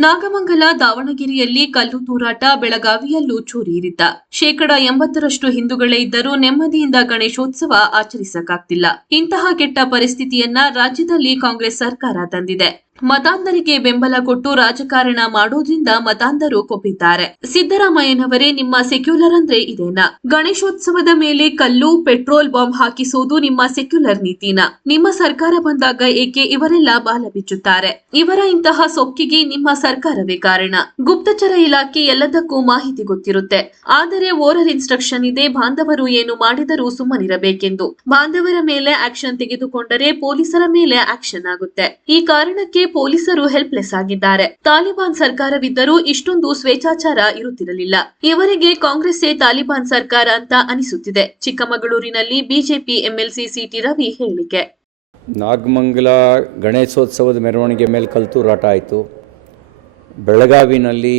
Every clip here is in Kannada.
ನಾಗಮಂಗಲ ದಾವಣಗೆರೆಯಲ್ಲಿ ಕಲ್ಲು ತೂರಾಟ ಬೆಳಗಾವಿಯಲ್ಲೂ ಚೂರಿ ಇರಿತ ಶೇಕಡ ಎಂಬತ್ತರಷ್ಟು ಹಿಂದೂಗಳೇ ಇದ್ದರೂ ನೆಮ್ಮದಿಯಿಂದ ಗಣೇಶೋತ್ಸವ ಆಚರಿಸಕ್ಕಾಗ್ತಿಲ್ಲ. ಇಂತಹ ಕೆಟ್ಟ ಪರಿಸ್ಥಿತಿಯನ್ನ ರಾಜ್ಯದಲ್ಲಿ ಕಾಂಗ್ರೆಸ್ ಸರ್ಕಾರ ತಂದಿದೆ. ಮತಾಂಧರಿಗೆ ಬೆಂಬಲ ಕೊಟ್ಟು ರಾಜಕಾರಣ ಮಾಡೋದ್ರಿಂದ ಮತಾಂಧರು ಕೊಬ್ಬಿದ್ದಾರೆ. ಸಿದ್ದರಾಮಯ್ಯನವರೇ, ನಿಮ್ಮ ಸೆಕ್ಯುಲರ್ ಅಂದ್ರೆ ಇದೇನಾ? ಗಣೇಶೋತ್ಸವದ ಮೇಲೆ ಕಲ್ಲು, ಪೆಟ್ರೋಲ್ ಬಾಂಬ್ ಹಾಕಿಸೋದು ನಿಮ್ಮ ಸೆಕ್ಯುಲರ್ ನೀತಿನ? ನಿಮ್ಮ ಸರ್ಕಾರ ಬಂದಾಗ ಏಕೆ ಇವರೆಲ್ಲ ಬಾಲ ಬಿಚ್ಚುತ್ತಾರೆ? ಇವರ ಇಂತಹ ಸೊಕ್ಕಿಗೆ ನಿಮ್ಮ ಸರ್ಕಾರವೇ ಕಾರಣ? ಗುಪ್ತಚರ ಇಲಾಖೆ ಎಲ್ಲದಕ್ಕೂ ಮಾಹಿತಿ ಗೊತ್ತಿರುತ್ತೆ. ಆದರೆ ಓರಲ್ ಇನ್ಸ್ಟ್ರಕ್ಷನ್ ಇದೆ, ಬಾಂಧವರು ಏನು ಮಾಡಿದರೂ ಸುಮ್ಮನಿರಬೇಕೆಂದು. ಬಾಂಧವರ ಮೇಲೆ ಆಕ್ಷನ್ ತೆಗೆದುಕೊಂಡರೆ ಪೊಲೀಸರ ಮೇಲೆ ಆಕ್ಷನ್ ಆಗುತ್ತೆ. ಈ ಕಾರಣಕ್ಕೆ ಪೊಲೀಸರು ಹೆಲ್ಪ್ಲೆಸ್ ಆಗಿದ್ದಾರೆ. ತಾಲಿಬಾನ್ ಸರ್ಕಾರವಿದ್ದರೂ ಇಷ್ಟೊಂದು ಸ್ವೇಚ್ಛಾಚಾರ ಇರುತ್ತಿರಲಿಲ್ಲ. ಇವರಿಗೆ ಕಾಂಗ್ರೆಸ್ಸೇ ತಾಲಿಬಾನ್ ಸರ್ಕಾರ ಅಂತ ಅನಿಸುತ್ತಿದೆ. ಚಿಕ್ಕಮಗಳೂರಿನಲ್ಲಿ ಬಿಜೆಪಿ ಎಂಎಲ್ಸಿ ಸಿಟಿ ರವಿ ಹೇಳಿಕೆ. ನಾಗಮಂಗಲ ಗಣೇಶೋತ್ಸವದ ಮೆರವಣಿಗೆ ಮೇಲೆ ಕಲ್ತೂರಾಟ ಆಯಿತು. ಬೆಳಗಾವಿನಲ್ಲಿ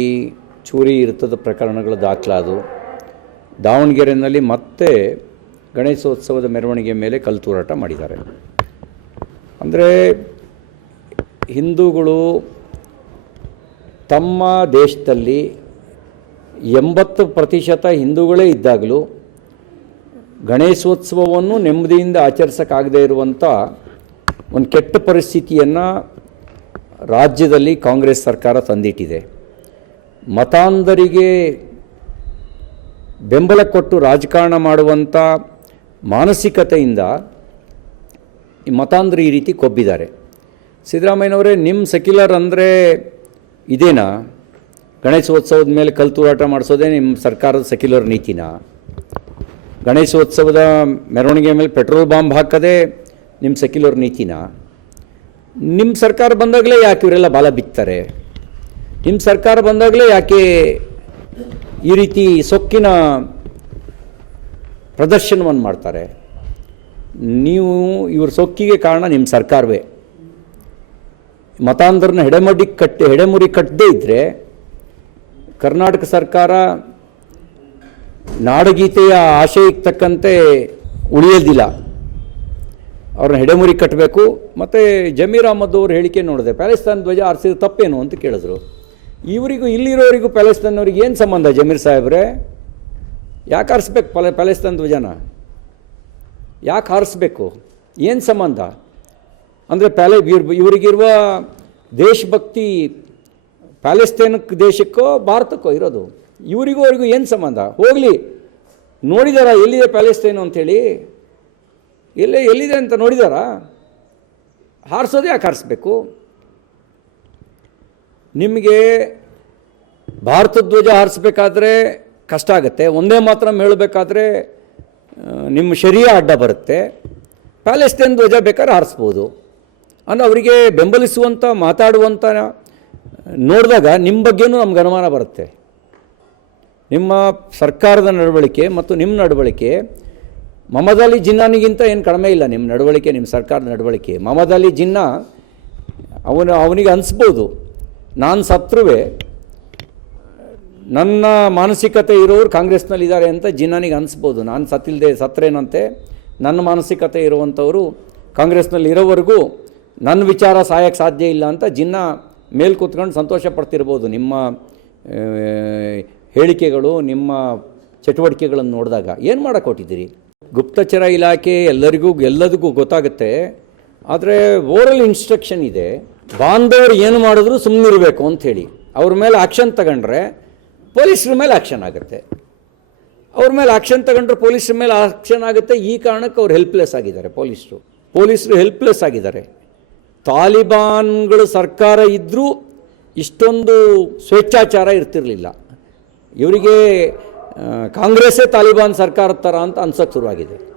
ಚೂರಿ ಇರ್ತದ ಪ್ರಕರಣಗಳು ದಾಖಲಾದವು. ದಾವಣಗೆರೆಯಲ್ಲಿ ಮತ್ತೆ ಗಣೇಶೋತ್ಸವದ ಮೆರವಣಿಗೆ ಮೇಲೆ ಕಲ್ತೂರಾಟ ಮಾಡಿದ್ದಾರೆ. ಅಂದರೆ ಹಿಂದೂಗಳು ತಮ್ಮ ದೇಶದಲ್ಲಿ ಎಂಬತ್ತು ಪ್ರತಿಶತ ಹಿಂದೂಗಳೇ ಇದ್ದಾಗಲೂ ಗಣೇಶೋತ್ಸವವನ್ನು ನೆಮ್ಮದಿಯಿಂದ ಆಚರಿಸೋಕ್ಕಾಗದೇ ಇರುವಂಥ ಒಂದು ಕೆಟ್ಟ ಪರಿಸ್ಥಿತಿಯನ್ನು ರಾಜ್ಯದಲ್ಲಿ ಕಾಂಗ್ರೆಸ್ ಸರ್ಕಾರ ತಂದಿಟ್ಟಿದೆ. ಮತಾಂಧರಿಗೆ ಬೆಂಬಲ ಕೊಟ್ಟು ರಾಜಕಾರಣ ಮಾಡುವಂಥ ಮಾನಸಿಕತೆಯಿಂದ ಈ ಮತಾಂಧರು ಈ ರೀತಿ ಕೊಬ್ಬಿದ್ದಾರೆ. ಸಿದ್ದರಾಮಯ್ಯನವರೇ ನಿಮ್ಮ ಸೆಕ್ಯುಲರ್ ಅಂದರೆ ಇದೇನಾ? ಗಣೇಶೋತ್ಸವದ ಮೇಲೆ ಕಲ್ತೂರಾಟ ಮಾಡಿಸೋದೇ ನಿಮ್ಮ ಸರ್ಕಾರದ ಸೆಕ್ಯುಲರ್ ನೀತಿನಾ? ಗಣೇಶೋತ್ಸವದ ಮೆರವಣಿಗೆ ಮೇಲೆ ಪೆಟ್ರೋಲ್ ಬಾಂಬ್ ಹಾಕದೆ ನಿಮ್ಮ ಸೆಕ್ಯುಲರ್ ನೀತಿನಾ? ನಿಮ್ಮ ಸರ್ಕಾರ ಬಂದಾಗಲೇ ಯಾಕೆ ಇವರೆಲ್ಲ ಬಾಲ ಬಿತ್ತಾರೆ? ನಿಮ್ಮ ಸರ್ಕಾರ ಬಂದಾಗಲೇ ಯಾಕೆ ಈ ರೀತಿ ಸೊಕ್ಕಿನ ಪ್ರದರ್ಶನವನ್ನು ಮಾಡ್ತಾರೆ? ನೀವು ಇವ್ರ ಸೊಕ್ಕಿಗೆ ಕಾರಣ ನಿಮ್ಮ ಸರ್ಕಾರವೇ. ಮತಾಂಧರನ್ನ ಹೆಡೆಮಡಿ ಕಟ್ಟಿ, ಹೆಡೆಮುರಿ ಕಟ್ಟದೇ ಇದ್ದರೆ ಕರ್ನಾಟಕ ಸರ್ಕಾರ ನಾಡಗೀತೆಯ ಆಶಯಕ್ಕೆ ತಕ್ಕಂತೆ ಉಳಿಯೋದಿಲ್ಲ ಅವ್ರನ್ನ ಹೆಡೆಮುರಿ ಕಟ್ಟಬೇಕು ಮತ್ತು ಜಮೀರ್ ಅಹಮದ್ ಅವರು ಹೇಳಿಕೆ ನೋಡಿದೆ, ಪ್ಯಾಲೆಸ್ತಾನ್ ಧ್ವಜ ಆರಿಸಿದ ತಪ್ಪೇನು? ಅಂತ ಕೇಳಿದ್ರು. ಇವರಿಗೂ ಇಲ್ಲಿರೋರಿಗೂ ಪ್ಯಾಲೆಸ್ತಾನವ್ರಿಗೆ ಏನು ಸಂಬಂಧ ಜಮೀರ್ ಸಾಹೇಬ್ರೆ? ಯಾಕೆ ಆರಿಸ್ಬೇಕು ಪ್ಯಾಲೆಸ್ತಾನ್ ಧ್ವಜನ? ಯಾಕೆ ಹಾರಿಸ್ಬೇಕು ಏನು ಸಂಬಂಧ? ಅಂದರೆ ಪ್ಯಾಲೆ, ಇವ್ರ, ಇವರಿಗಿರುವ ದೇಶಭಕ್ತಿ ಪ್ಯಾಲೆಸ್ತೇನಕ್ಕೆ ದೇಶಕ್ಕೋ, ಭಾರತಕ್ಕೋ ಇರೋದು. ಇವರಿಗೂ ಅವರಿಗೂ ಏನು ಸಂಬಂಧ? ಹೋಗಲಿ. ನೋಡಿದಾರಾ ಎಲ್ಲಿದೆ ಪ್ಯಾಲೆಸ್ತೇನು ಅಂಥೇಳಿ? ಎಲ್ಲೇ, ಎಲ್ಲಿದೆ ಅಂತ ನೋಡಿದಾರಾ? ಹಾರಿಸೋದೇ ಯಾಕೆ ಹಾರಿಸ್ಬೇಕು? ನಿಮಗೆ ಭಾರತ ಧ್ವಜ ಹಾರಿಸ್ಬೇಕಾದ್ರೆ ಕಷ್ಟ ಆಗುತ್ತೆ. ಒಂದೇ ಮಾತ್ರ ಹೇಳಬೇಕಾದ್ರೆ ನಿಮ್ಮ ಶರೀರ ಅಡ್ಡ ಬರುತ್ತೆ. ಪ್ಯಾಲೆಸ್ತೇನ್ ಧ್ವಜ ಬೇಕಾದ್ರೆ ಹಾರಿಸ್ಬೋದು. ಅಂದರೆ ಅವರಿಗೆ ಬೆಂಬಲಿಸುವಂಥ ಮಾತಾಡುವಂಥ ನೋಡಿದಾಗ ನಿಮ್ಮ ಬಗ್ಗೆನೂ ನಮ್ಗೆ ಅನುಮಾನ ಬರುತ್ತೆ. ನಿಮ್ಮ ಸರ್ಕಾರದ ನಡವಳಿಕೆ ಮತ್ತು ನಿಮ್ಮ ನಡವಳಿಕೆ ಮಮದಲ್ಲಿ ಅಲಿ ಜಿನ್ನಾನಿಗಿಂತ ಏನು ಕಡಿಮೆ ಇಲ್ಲ ನಿಮ್ಮ ನಡವಳಿಕೆ ನಿಮ್ಮ ಸರ್ಕಾರದ ನಡವಳಿಕೆ. ಮಮದಲ್ಲಿ ಜಿನ್ನ ಜಿನ್ನಾ ಅವನು, ಅವನಿಗೆ ಅನಿಸ್ಬೋದು. ನಾನು ಸತ್ರುವೆ, ನನ್ನ ಮಾನಸಿಕತೆ ಇರೋರು ಕಾಂಗ್ರೆಸ್ನಲ್ಲಿದ್ದಾರೆ ಅಂತ ಜಿನ್ನಾನಿಗೆ ಅನಿಸ್ಬೋದು. ನಾನು ಸತ್ತಿಲ್ಲದೆ ಸತ್ರೇನಂತೆ, ನನ್ನ ಮಾನಸಿಕತೆ ಇರುವಂಥವರು ಕಾಂಗ್ರೆಸ್ನಲ್ಲಿ ಇರೋವರೆಗೂ ನನ್ನ ವಿಚಾರ ಸಾಯಕ್ಕೆ ಸಾಧ್ಯ ಇಲ್ಲ ಅಂತ ಜಿನ್ನ ಮೇಲೆ ಕೂತ್ಕೊಂಡು ಸಂತೋಷ ಪಡ್ತಿರ್ಬೋದು ನಿಮ್ಮ ಹೇಳಿಕೆಗಳು, ನಿಮ್ಮ ಚಟುವಟಿಕೆಗಳನ್ನು ನೋಡಿದಾಗ ಏನು ಮಾಡೋಕೆ ಹೊಟ್ಟಿದ್ದೀರಿ ಗುಪ್ತಚರ ಇಲಾಖೆ ಎಲ್ಲರಿಗೂ, ಎಲ್ಲದಕ್ಕೂ ಗೊತ್ತಾಗುತ್ತೆ. ಆದರೆ ಓರಲ್ ಇನ್ಸ್ಟ್ರಕ್ಷನ್ ಇದೆ. ಬಾಂಧವರು ಏನು ಮಾಡಿದ್ರು ಸುಮ್ಮನಿರಬೇಕು ಅಂಥೇಳಿ. ಅವ್ರ ಮೇಲೆ ಆ್ಯಕ್ಷನ್ ತಗೊಂಡ್ರೆ ಪೊಲೀಸ್ರ ಮೇಲೆ ಆ್ಯಕ್ಷನ್ ಆಗುತ್ತೆ. ಅವ್ರ ಮೇಲೆ ಆ್ಯಕ್ಷನ್ ತಗೊಂಡ್ರೆ ಪೊಲೀಸ್ರ ಮೇಲೆ ಆ್ಯಕ್ಷನ್ ಆಗುತ್ತೆ. ಈ ಕಾರಣಕ್ಕೆ ಅವ್ರು ಹೆಲ್ಪ್ಲೆಸ್ ಆಗಿದ್ದಾರೆ ಪೊಲೀಸರು. ಪೊಲೀಸರು ಹೆಲ್ಪ್ಲೆಸ್ ಆಗಿದ್ದಾರೆ. ತಾಲಿಬಾನ್ಗಳು ಸರ್ಕಾರ ಇದ್ದರೂ ಇಷ್ಟೊಂದು ಸ್ವೇಚ್ಛಾಚಾರ ಇರ್ತಿರಲಿಲ್ಲ. ಇವರಿಗೆ ಕಾಂಗ್ರೆಸ್ಸೇ ತಾಲಿಬಾನ್ ಸರ್ಕಾರದ ಥರ ಅಂತ ಅನ್ಸೋಕ್ಕೆ ಶುರುವಾಗಿದೆ.